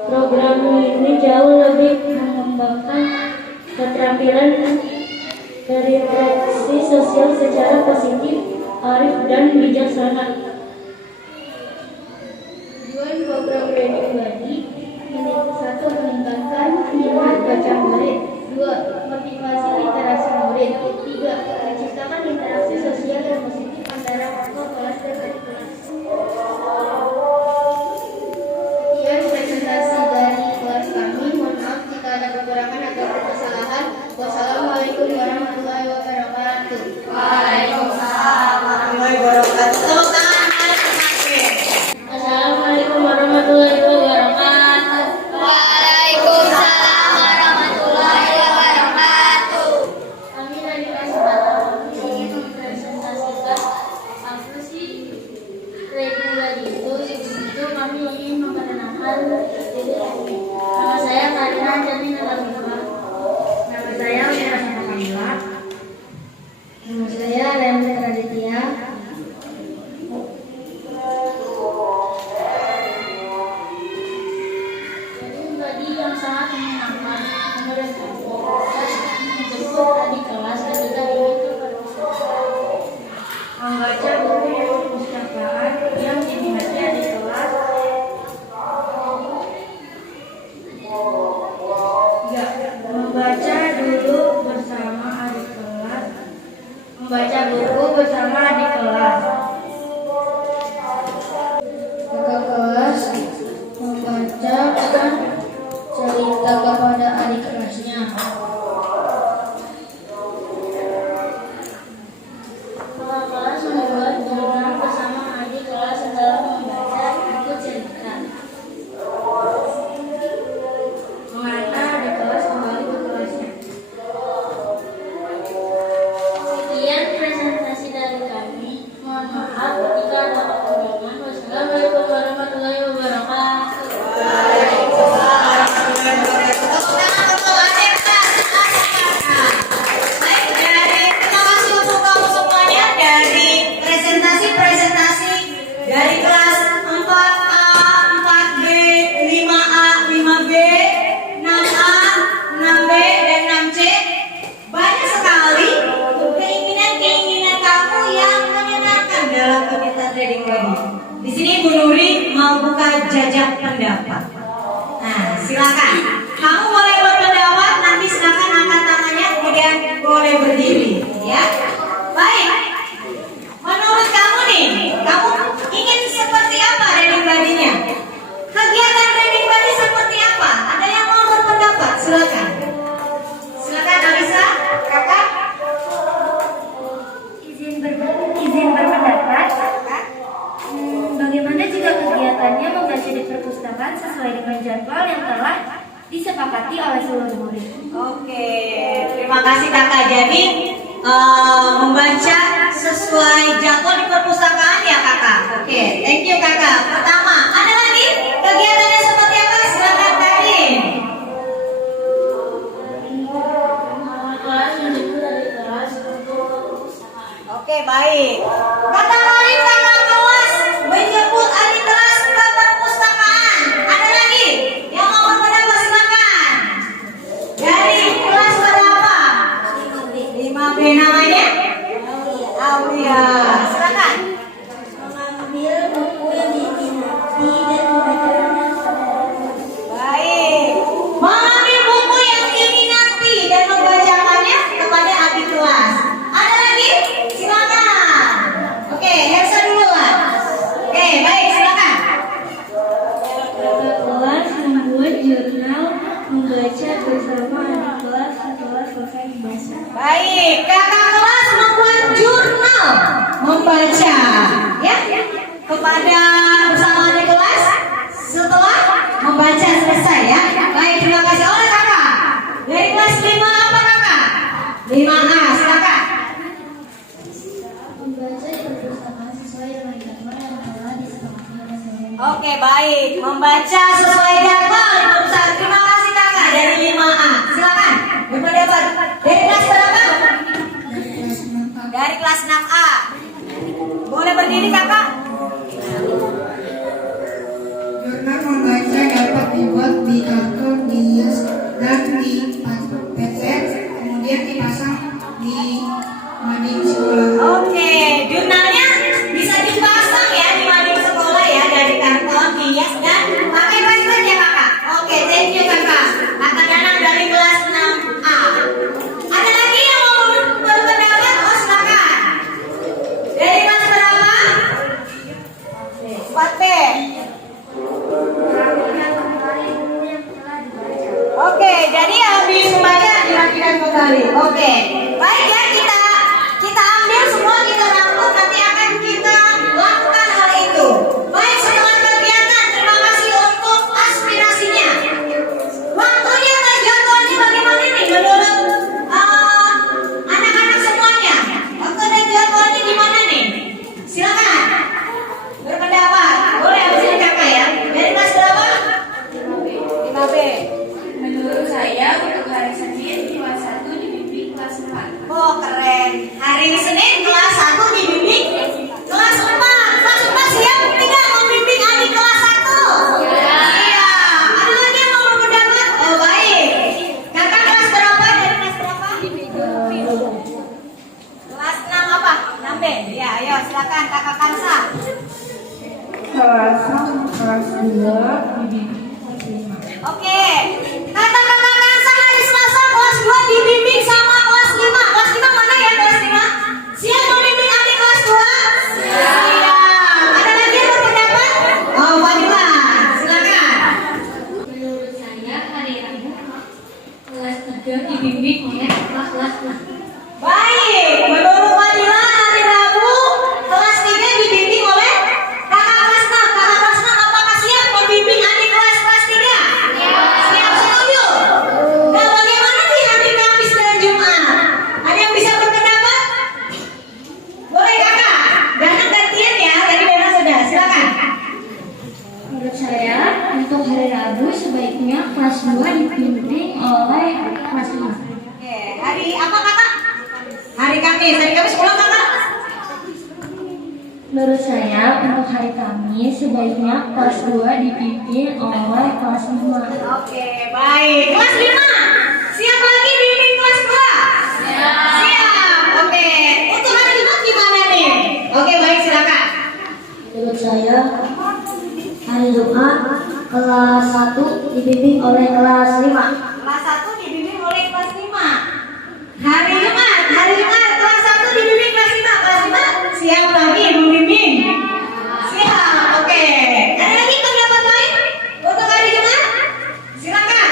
program ini jauh lebih mengembangkan keterampilan berinteraksi sosial secara positif, arif dan bijaksana. Tujuan program reading body: 1. Meningkatkan minat baca murid. 2. Motivasi literasi murid. 3. Menciptakan interaksi sosial yang positif antara kakak kelas dan adik kelas. Sekian presentasi dari kelas kami. Mohon maaf jika ada kekurangan atau kesalahan. Wassalamualaikum warahmatullahi wabarakatuh. Waalaikumsalam warahmatullahi wabarakatuh. Tepuk tangan. Assalamualaikum warahmatullahi wabarakatuh. Waalaikumsalam warahmatullahi wabarakatuh. Kami dari kelas 4 ingin mempresentasikan apa sih reading body itu. Sebelum itu kami ingin memperkenalkan diri kami. Nama saya Karina Jamin Alamifah. Nama saya Mira Kamila. Nama saya Leandra Raditya. Reading body yang sangat menyenangkan menurut kami. Menjemput adik kelas ketika ingin ke perpustakaan. Membaca buku di perpustakaan yang diminati adik kelas. 3. mau buka jajak pendapat. Nah, silakan. Kamu boleh berpendapat, nanti silakan angkat tangannya, kemudian boleh berdiri, ya. Baik. Menurut kamu nih, kamu ingin seperti apa reading body-nya? Kegiatan reading body seperti apa? Ada yang mau berpendapat? Silakan. Silakan Alisa, kakak. Izin berpendapat. Bagaimana jika kegiatannya membaca di perpustakaan sesuai dengan jadwal yang telah disepakati oleh seluruh murid? Oke, terima kasih kakak. Jadi membaca sesuai jadwal di perpustakaan ya kakak. Oke, thank you kakak. Pertama, ada lagi kegiatannya seperti apa? Silakan Karin. Oke, baik. Kata lain kakak kelas menjemput adik kelas ke perpustakaan. Ada lagi yang mau berpendapat? Silakan. Dari kelas berapa? 5B namanya? Aulia. Silakan. Mengambil buku yang diminati dan membacanya. Baik. Mengambil buku yang diminati dan membacakannya kepada adik kelas. Ada lagi? Silakan. Oke, Hersa duluan. Oke, baik, silakan. Kakak kelas membuat jurnal membaca bersama adik kelas setelah selesai membaca. Baik, kakak kelas membuat jurnal membaca, ya, kepada bersama adik kelas setelah membaca selesai, ya. Baik, terima kasih. Oleh kakak dari kelas 5 apa kakak? 5A, silakan. Membaca di perpustakaan sesuai dengan jadwal yang telah disepakati oleh seluruh. Oke, baik, membaca sesuai jadwal di perpustakaan. Terima kasih kakak dari 5A. Silakan berpendapat. Dari kelas berapa? Dari kelas 6A. Boleh berdiri kakak? Jurnal membaca dapat dibuat di karton, dihias, dan dipajang, kemudian dipasang di mading sekolah. Oke, jurnalnya bisa dipasang ya di mading sekolah ya, dari karton, dihias, dan pakai plastik ya kakak. Oke, thank you kakak. Kakak Danang dari kelas 6A. Ada lagi yang mau berpendapat? Oh, silakan. Dari kelas berapa? 4B. Oke, jadi habis membaca dirapikan kembali. Oke, baik ya, kita ambil semua, kita rangkum, nanti akan kita lakukan hal itu. Baik, setelah kegiatan, terima kasih untuk aspirasinya. Waktunya dan jadwalnya bagaimana nih menurut anak-anak semuanya? Waktu dan jadwalnya gimana nih? Silakan berpendapat. Boleh habis ini kakak ya. Dari kelas berapa? 5B. Menurut saya untuk hari Senin kelas 1 dibimbing kelas 4. Oh, keren. Hari Senin kelas 1 dibimbing kelas 4. Kelas 4 siap tidak membimbing adik kelas 1? Iya. Ada lagi yang mau berpendapat? Oh, baik. Kakak kelas berapa? Dari kelas berapa? Kelas 6 apa? 6B. Ya, ayo silakan kakak Kansa. Kelas 2 dibimbing kelas 5. Oke. Kata kakak Kansa hari Selasa kelas 2 dibimbing sama kelas 5. Kelas 5 mana ya kelas 5? Siap membimbing adik kelas 2? Siap. Ada lagi yang berpendapat? Oh, Fadila. Silakan. Menurut saya hari Rabu kelas 3 dibimbing oleh kelas 6. Baik. Menurut Fadila hari Rabu kelas 3 dibimbing oleh kakak kelas 6. Kakak kelas 6 apakah siap membimbing adik kelas 3? Siap, setuju? Nah, bagaimana nih hari Kamis dan Jumat? Ada yang bisa berpendapat? Boleh kakak. Danang gantian ya. Tadi Danang sudah. Silakan. Menurut saya untuk hari Rabu sebaiknya kelas 2 dibimbing oleh kelas 5. Oke, hari apa kakak? Hari Kamis. Hari Kamis pulang kakak? Menurut saya untuk hari Kamis sebaiknya kelas 2 dibimbing oleh kelas 5. Oke, baik. Kelas 5. Siap lagi bimbing kelas 2? Siap. Oke. Untuk hari Jumat gimana nih? Oke, baik silakan. Menurut saya hari Jumat kelas 1 dibimbing oleh kelas 5. Kelas 1 dibimbing oleh kelas 5. Hari Jumat kelas 1 dibimbing kelas 5. Kelas 5 siap lagi ibu bimbing. Siap, oke. Ada lagi pendapat lain untuk hari Jumat? Silakan.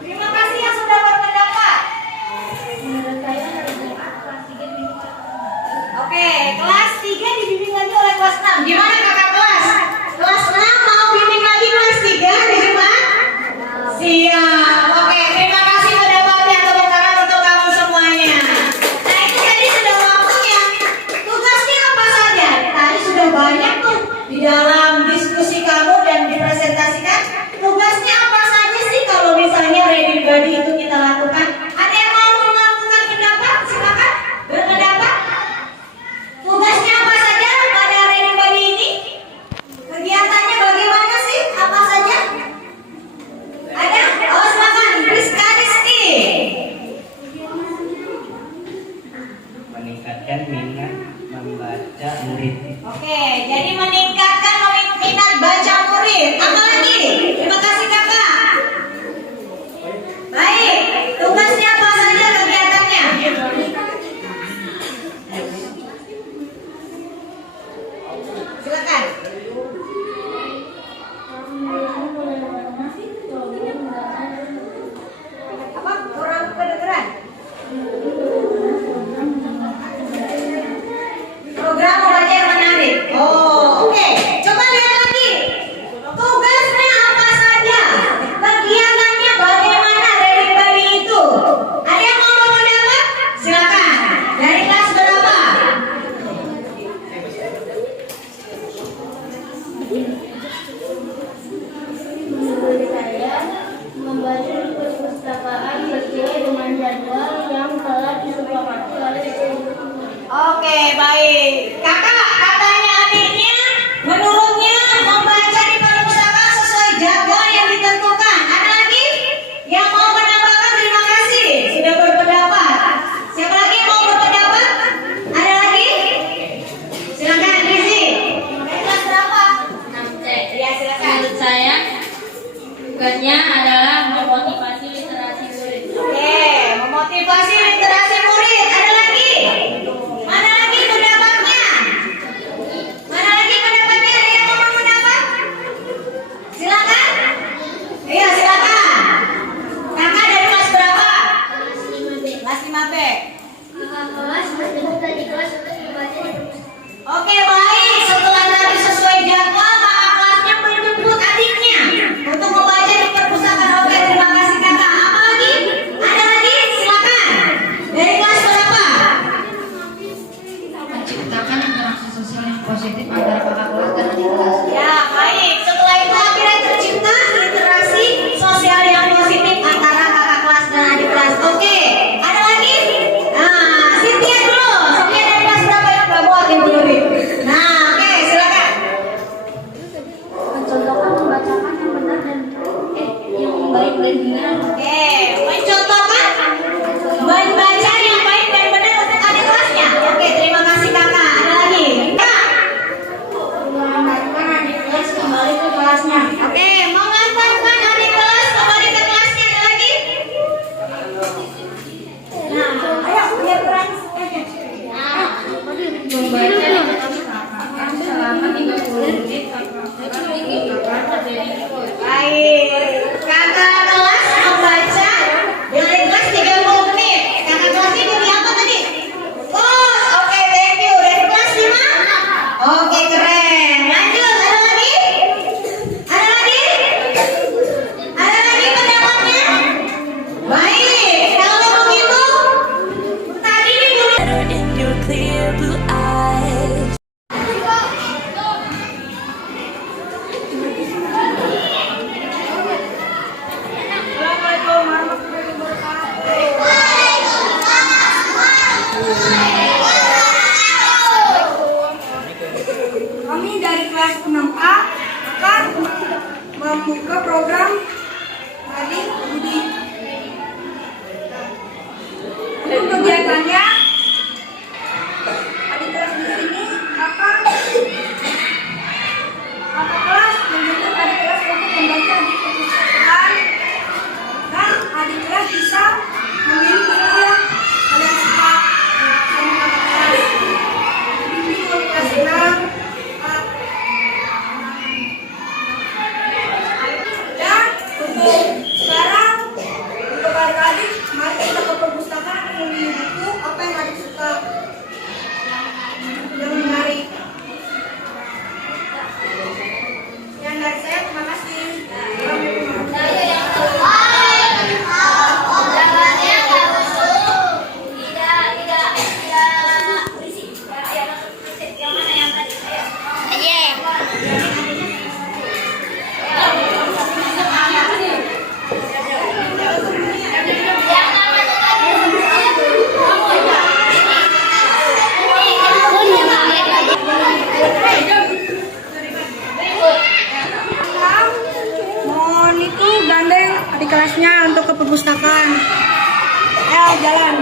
Terima kasih yang sudah berpendapat. Menurut saya hari Jumat kelas 3 dibimbing oleh kelas 6. Oke, kelas 3 dibimbing lagi oleh kelas 6. Gimana kakak kelas? Kelas 6 mau bimbing lagi kelas 3 hari Jumat? Siap. Oke, terima kasih pendapatnya. Tepuk tangan untuk kamu semuanya. Nah, itu tadi sudah waktunya. Tugasnya apa saja? Tadi sudah banyak tuh di dalam diskusi kamu dan dipresentasikan. Tugasnya apa saja sih kalau misalnya reading body itu kita lakukan? Ada yang mau melakukan pendapat? Silakan berpendapat. Tugasnya apa saja pada reading body ini? Kegiatannya bagaimana sih? Apa saja? Ada? Oh, silakan. Rizky. Meningkatkan minat membaca murid. Oke, jadi meningkatkan minat baca murid. Apa lagi? Terima kasih kakak. Baik, tugasnya apa saja kegiatannya? Silakan. Apa? Kurang kedengeran? Program membaca yang menarik. Oh, oke. Coba lihat lagi. Tugasnya apa saja? Kegiatannya bagaimana reading body itu? Ada yang mau berpendapat? Silakan. Dari kelas berapa? Menurut saya, membaca di perpustakaan sesuai dengan jadwal yang telah disepakati oleh seluruh. Oke, baik. Kakak, katanya adiknya, menurutnya membaca di perpustakaan sesuai jadwal yang ditentukan. Ada lagi yang mau menambahkan? Terima kasih sudah berpendapat. Siapa lagi yang mau berpendapat? Ada lagi? Silakan, Rizky. Dari kelas berapa? 6C. Iya, silakan. Menurut saya tugasnya adalah memotivasi literasi murid. Oke, memotivasi literasi murid. Ada lagi? Mana lagi pendapatnya? Mana lagi pendapatnya? Ada yang mau pendapat? Silakan. Iya, silakan. Kakak dari kelas berapa? Kelas 5B. Kelas berdebutan di kelas untuk membaca di perpustakaan. Oke, baik. Setelah tadi sesuai jadwal, kakak kelasnya menjemput adiknya untuk membaca di perpustakaan. Oke, terima kasih kakak. Apa lagi? Ada lagi? Silakan. Dari kelas berapa? Menciptakan interaksi sosial yang positif antara kakak kelas dan adik kelas. Ya, baik. Setelah itu akhirnya tercipta literasi sosial yang positif antara kakak kelas dan adik kelas. Oke, ada lagi? Nah, Cynthia dulu. Cynthia dari kelas berapa yang nggak buat Ibu Nuri? Nah, oke, silakan. Mencontohkan membacakan yang benar dan yang baik dan benar. Oke, mencontohkan membaca yang baik dan benar untuk adik kelasnya. Oke, terima kasih kakak. Ada lagi? Kak. Mengantarkan adik kelas kembali ke kelasnya. Oke, mengantarkan adik kelas kembali ke kelasnya. Ada lagi? Nah, ayo biar berani. Membaca di perpustakaan selama 30 menit tanpa terjadi Baik, kakak kelas membaca adik kelasnya untuk ke perpustakaan. Ya, jalan.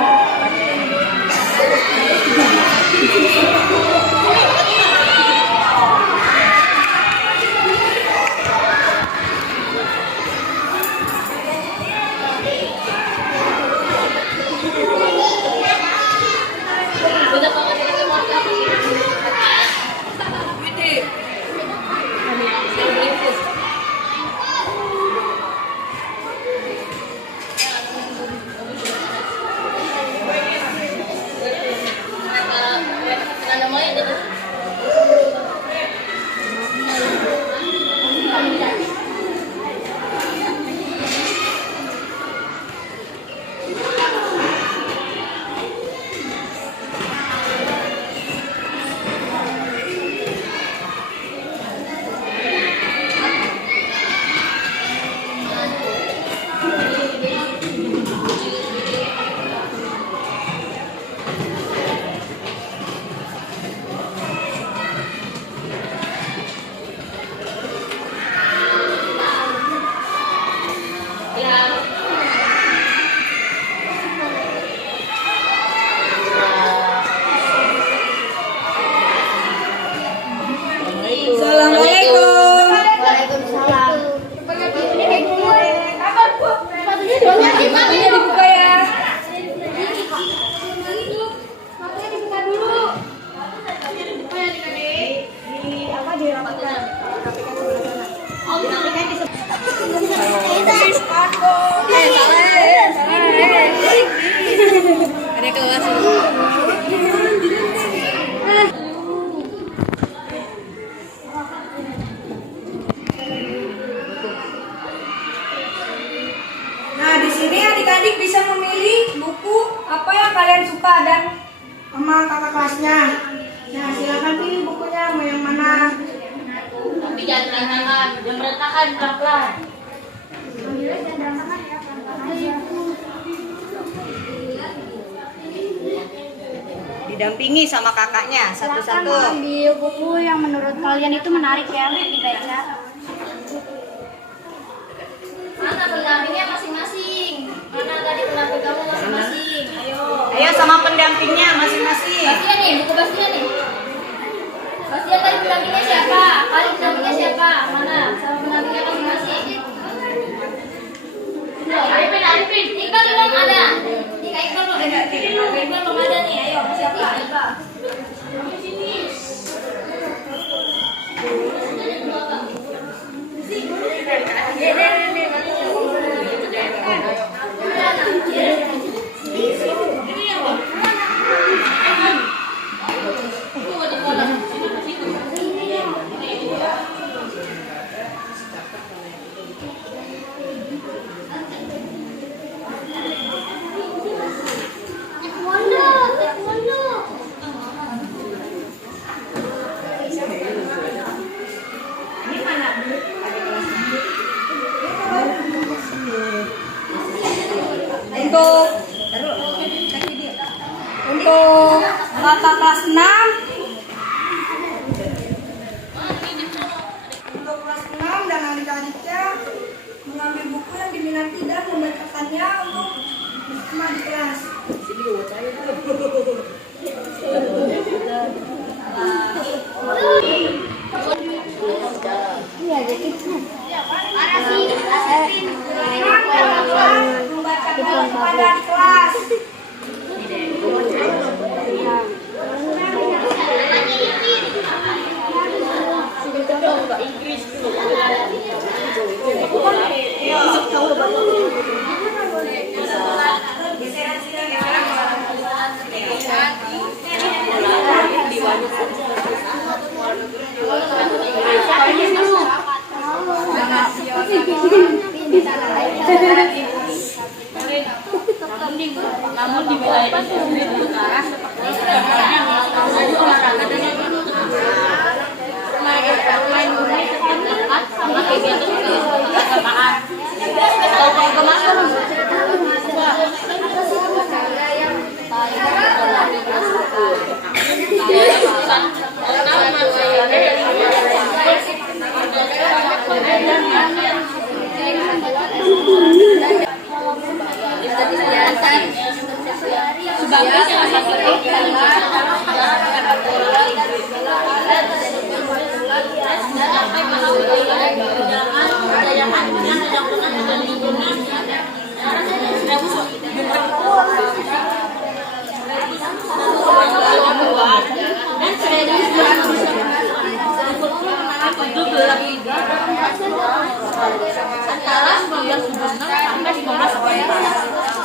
Nah, di sini adik-adik bisa memilih buku apa yang kalian suka dan sama kakak kelasnya. Nah, silakan pilih bukunya mau yang mana. Tapi jangan berantakan, yang berantakan pelan-pelan. Didampingi sama kakaknya satu-satu. Ambil buku yang menurut kalian itu menarik ya untuk dibaca. Mana pendampingnya masing-masing? Mana tadi pendamping kamu masing-masing? Ayo. Ayo sama pendampingnya masing-masing. Bastian nih, buku Bastian nih. Bastian tadi pendampingnya siapa? Kali pendampingnya siapa? Mana? Sama pendampingnya masing-masing. Arifin. Iqbal belum ada. Iqbal belum ada. Iqbal belum ada nih. Ayo, siapa? Iqbal. Untuk kakak kelas 6 untuk kelas 6 dan adik-adiknya mengambil buku yang diminati dan membacakannya untuk bersama di kelas. Membacakan kepada adik kelas. Namun di wilayah Indonesia utara seperti olahraga dan main murni tetap antara 1976 sampai 1984.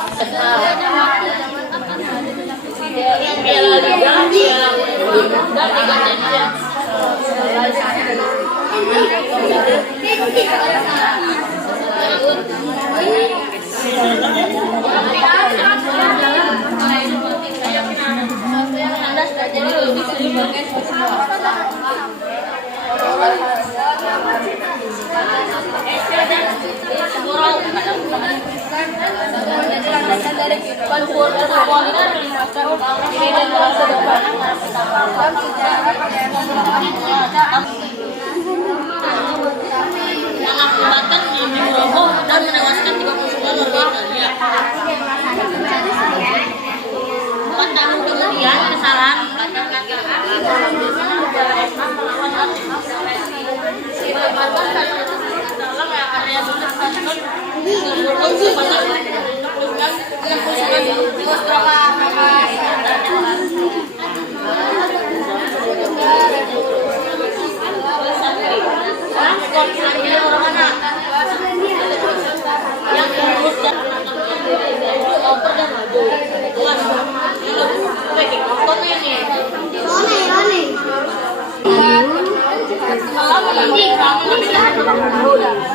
Piala Liga, dan Liga Champions. Mengakibatkan Mimi roboh dan menewaskan 39 warga Italia. 4 tahun kemudian kesalahan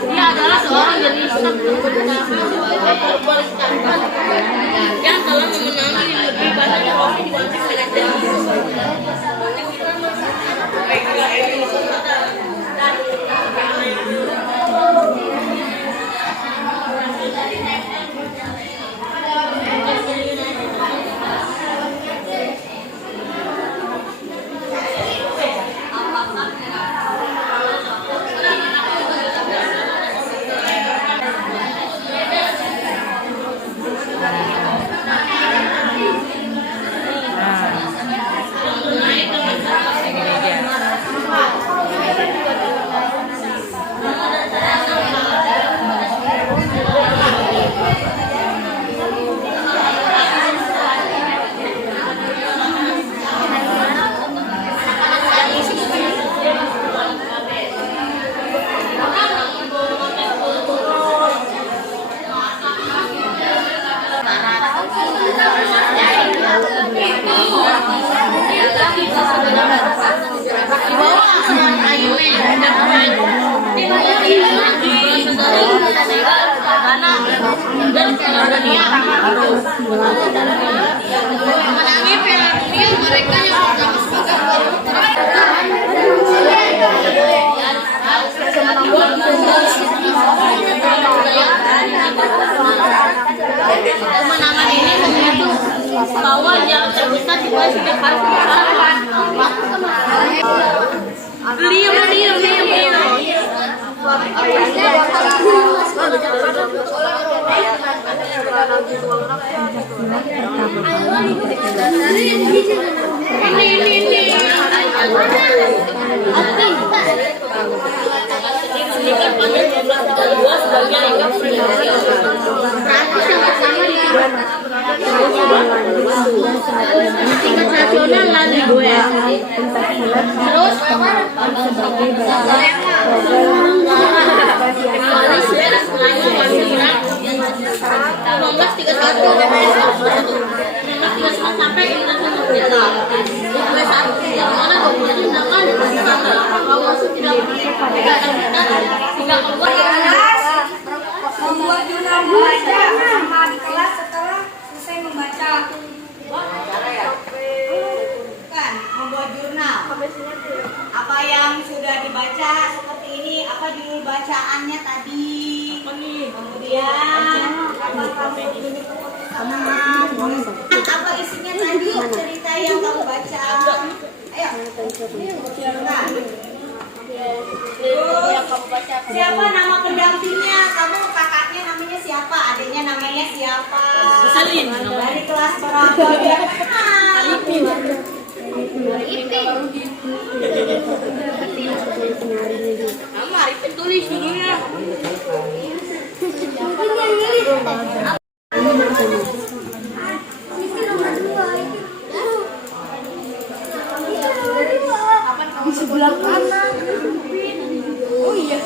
dia adalah seorang jurnalis yang telah memenangi lebih banyak trofi dibanding menangi Piala Dunia mereka yang pertama kemenangan ini membentuk bahwa yang terbesar di Pasifik harus dikalahkan. Membuat jurnal membaca sama di kelas setelah selesai membaca. Kan membuat jurnal. Apa yang sudah dibaca seperti ini, apa judul bacaannya tadi? Kemudian apa isinya tadi cerita yang kamu baca? Ayo. Nah. Siapa nama pendampingnya? Kamu kakaknya namanya siapa? Adiknya namanya siapa? Selin. Dari kelas berapa? Arifin. Nama Arifin tulis judulnya. Di sebelah kanan. Oh iya.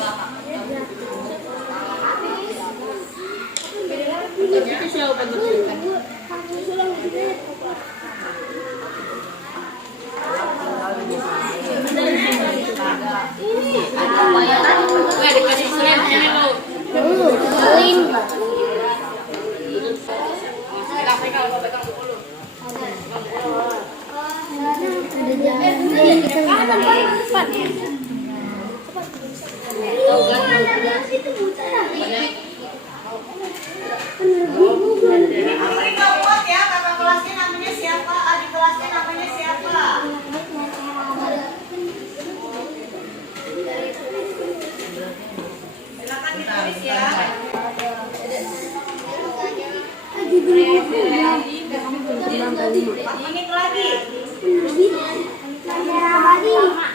Kamu buat ya, kakak kelasnya namanya siapa, adik kelasnya namanya siapa. Silakan ditulis ya. Empat menit lagi.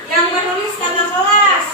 Yang menulis kakak kelas.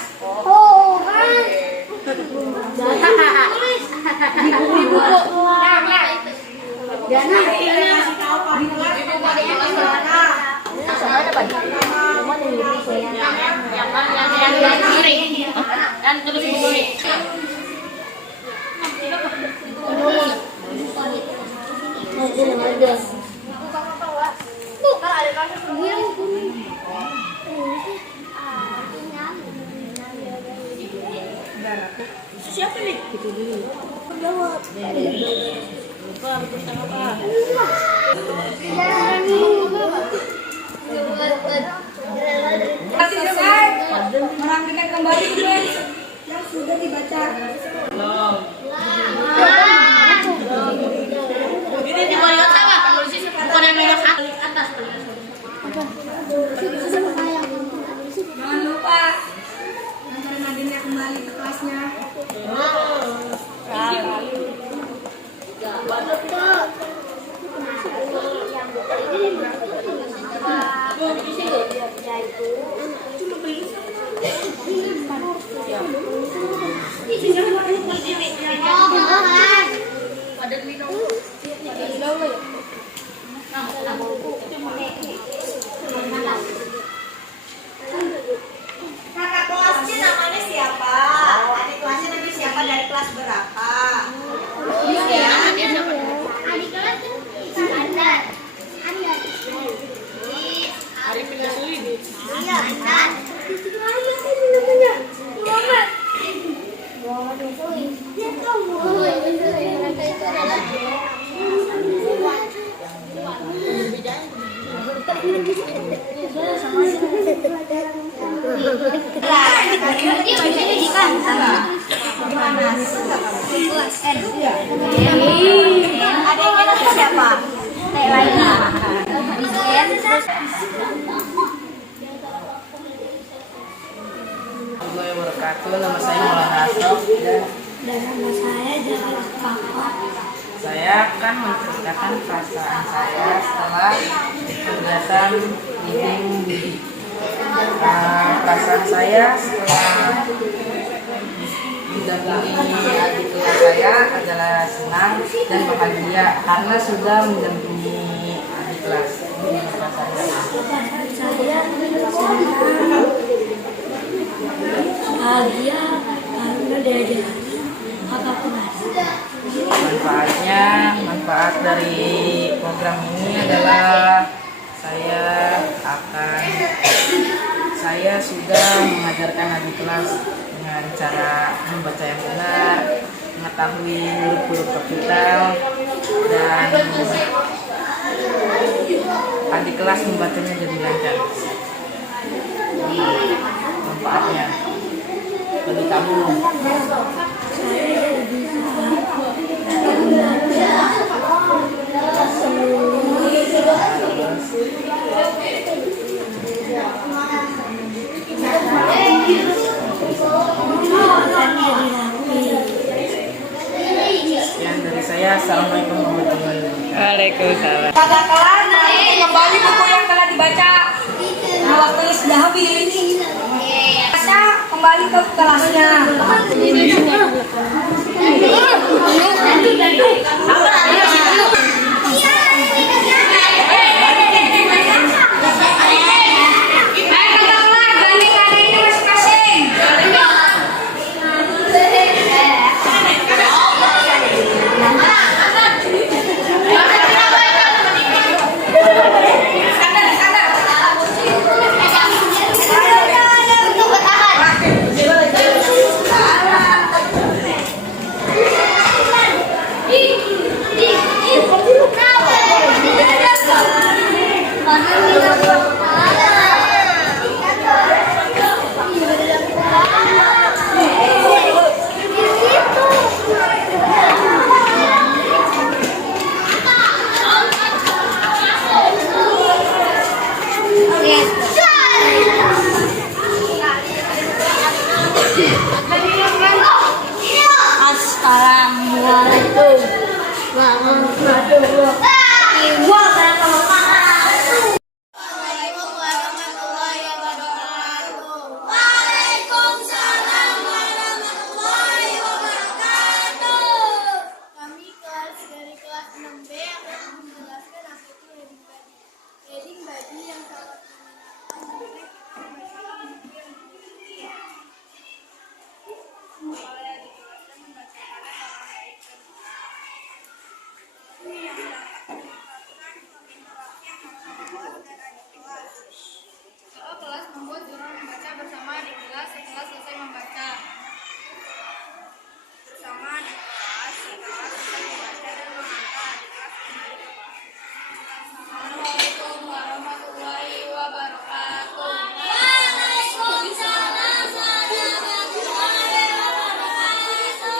Siapa nih? Gitu dulu. Jawab. Lupa tulisan apa? Selesai. Merapikan kembali tugas yang sudah dibaca. Ini di bawah sama penulis bukan yang nomor atas. Jangan lupa antarin adiknya kembali ke kelasnya. Kakak kelasnya namanya siapa? Adik kelasnya namanya siapa, dari kelas berapa? Adiknya siapa? Nama saya Maulana Asraf Dan nama saya Jalan Papa. Saya akan menceritakan perasaan saya setelah kegiatan Giving Budi. Perasaan saya setelah mendampingi adik kelas saya adalah senang dan bahagia karena sudah mendampingi adik kelas. Ini perasaan saya. Bahagia karena diajarin kakak kelas. Manfaat dari program ini adalah saya sudah mengajarkan adik kelas dengan cara membaca yang benar, mengetahui huruf-huruf kapital, dan adik kelas membacanya jadi lancar. Manfaatnya bagi kamu. Sekian dari saya. Assalamualaikum warahmatullahi wabarakatuh. Waalaikumsalam. Kakak kelas kembali buku yang telah dibaca. Nah, waktunya sudah habis. Saya kembali ke kelasnya. Assalamualaikum warahmatullahi wabarakatuh. Waalaikumsalam warahmatullahi wabarakatuh. Kami dari kelas 6B akan menjelaskan apa itu reading body. Reading body yang sangat kelas membuat jurnal membaca bersama adik kelas setelah selesai membaca. Bersama adik kelas setelah selesai membaca dan mengantar adik kelas kembali ke kelas. Assalamualaikum warahmatullahi wabarakatuh. Waalaikumsalam warahmatullahi wabarakatuh.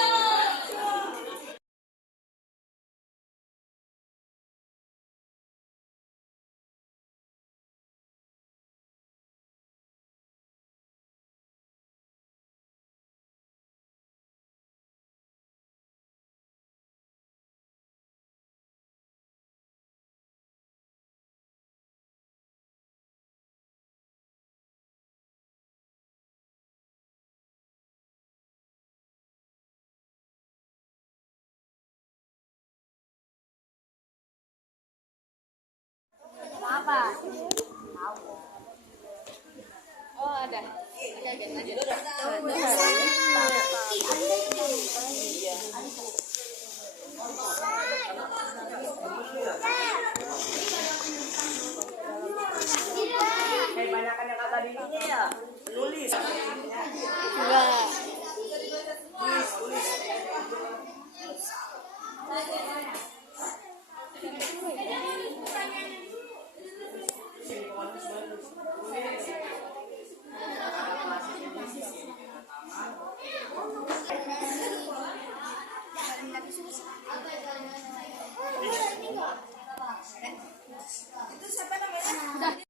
Itu siapa namanya?